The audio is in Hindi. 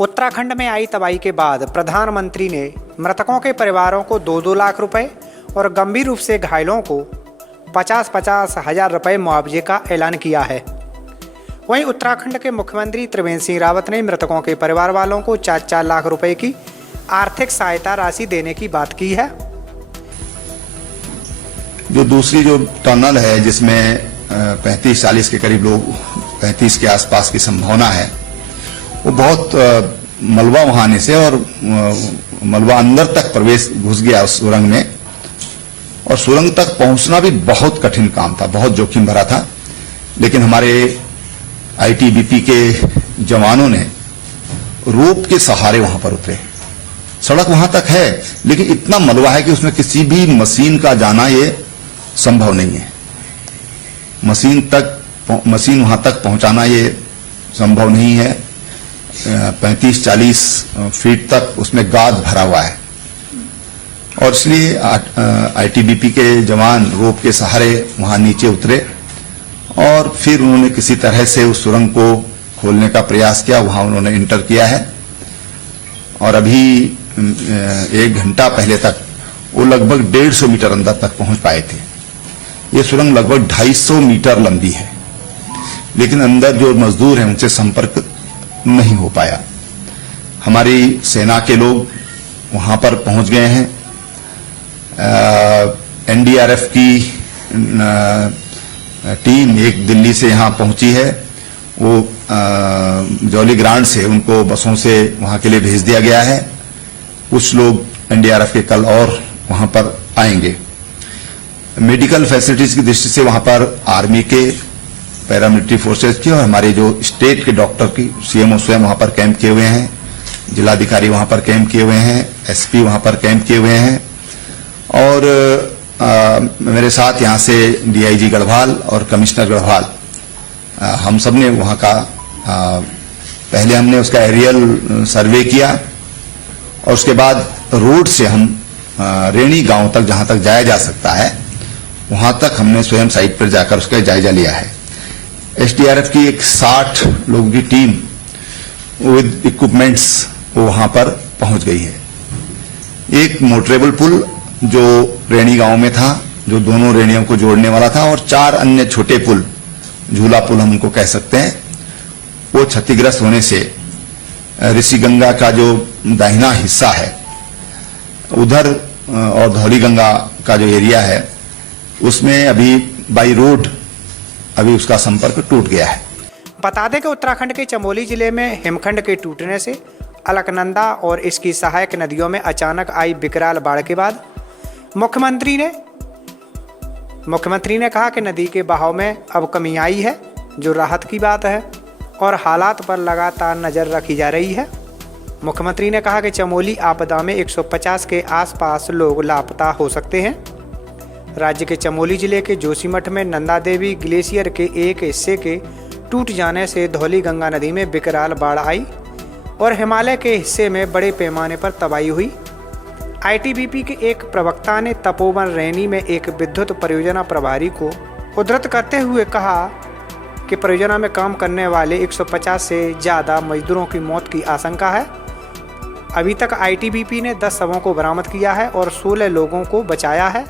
उत्तराखंड में आई तबाही के बाद प्रधानमंत्री ने मृतकों के परिवारों को 2-2 लाख रुपए और गंभीर रूप से घायलों को 50-50 हजार रुपए मुआवजे का ऐलान किया है। वहीं उत्तराखंड के मुख्यमंत्री त्रिवेंद्र सिंह रावत ने मृतकों के परिवार वालों को 4-4 लाख रुपए की आर्थिक सहायता राशि देने की बात की है। जो दूसरी जो टनल है जिसमें 35-40 के करीब लोग 35 के आसपास की संभावना है, वो बहुत मलबा वहां आने से और मलबा अंदर तक प्रवेश घुस गया उस सुरंग में, और सुरंग तक पहुंचना भी बहुत कठिन काम था, बहुत जोखिम भरा था। लेकिन हमारे आईटीबीपी के जवानों ने रोप के सहारे वहां पर उतरे। सड़क वहां तक है लेकिन इतना मलबा है कि उसमें किसी भी मशीन का जाना ये संभव नहीं है। मशीन वहां तक पहुंचाना ये संभव नहीं है। 35-40 फीट तक उसमें गाद भरा हुआ है, और इसलिए आईटीबीपी के जवान रोप के सहारे वहां नीचे उतरे और फिर उन्होंने किसी तरह से उस सुरंग को खोलने का प्रयास किया। वहां उन्होंने इंटर किया है, और अभी 1 घंटा पहले तक वो लगभग 150 मीटर अंदर तक पहुंच पाए थे। ये सुरंग लगभग 250 मीटर लंबी है, लेकिन अंदर जो मजदूर हैं उनसे संपर्क नहीं हो पाया। हमारी सेना के लोग वहां पर पहुंच गए हैं। एनडीआरएफ की टीम एक दिल्ली से यहां पहुंची है। वो जौली ग्रांट से उनको बसों से वहां के लिए भेज दिया गया है। कुछ लोग एनडीआरएफ के कल और वहां पर आएंगे। मेडिकल फैसिलिटीज की दृष्टि से वहां पर आर्मी के, पैरामिलिट्री फोर्सेज की और हमारे जो स्टेट के डॉक्टर की सीएमओ स्वयं वहां पर कैंप किए हुए हैं, जिलाधिकारी वहां पर कैंप किए हुए हैं, एसपी वहां पर कैंप किए हुए हैं, और मेरे साथ यहां से डीआईजी गढ़वाल और कमिश्नर गढ़वाल, हम सब ने वहां का पहले हमने उसका एरियल सर्वे किया, और उसके बाद रोड से हम रेणी गांव तक जहां तक जाया जा सकता है वहां तक हमने स्वयं साइट पर जाकर उसका जायजा लिया है। एसडीआरएफ की एक 60 लोगों की टीम विद इक्विपमेंट्स वो वहां पर पहुंच गई है। एक मोटरेबल पुल जो रेणी गांव में था, जो दोनों रेणियों को जोड़ने वाला था, और 4 अन्य छोटे पुल, झूला पुल हम उनको कह सकते हैं, वो क्षतिग्रस्त होने से ऋषिगंगा का जो दाहिना हिस्सा है उधर और धौली गंगा का जो एरिया है उसमें अभी बाई रोड अभी उसका संपर्क टूट गया है। बता दें कि उत्तराखंड के चमोली जिले में हिमखंड के टूटने से अलकनंदा और इसकी सहायक नदियों में अचानक आई विकराल बाढ़ के बाद मुख्यमंत्री ने कहा कि नदी के बहाव में अब कमी आई है, जो राहत की बात है, और हालात पर लगातार नजर रखी जा रही है। मुख्यमंत्री ने कहा कि चमोली आपदा में 150 के आसपास लोग लापता हो सकते हैं। राज्य के चमोली जिले के जोशीमठ में नंदा देवी ग्लेशियर के एक हिस्से के टूट जाने से धौली गंगा नदी में विकराल बाढ़ आई और हिमालय के हिस्से में बड़े पैमाने पर तबाही हुई। आईटीबीपी के एक प्रवक्ता ने तपोवन रैनी में एक विद्युत परियोजना प्रभारी को उद्धृत करते हुए कहा कि परियोजना में काम करने वाले 150 से ज़्यादा मजदूरों की मौत की आशंका है। अभी तक आईटीबीपी ने 10 शवों को बरामद किया है और 16 लोगों को बचाया है।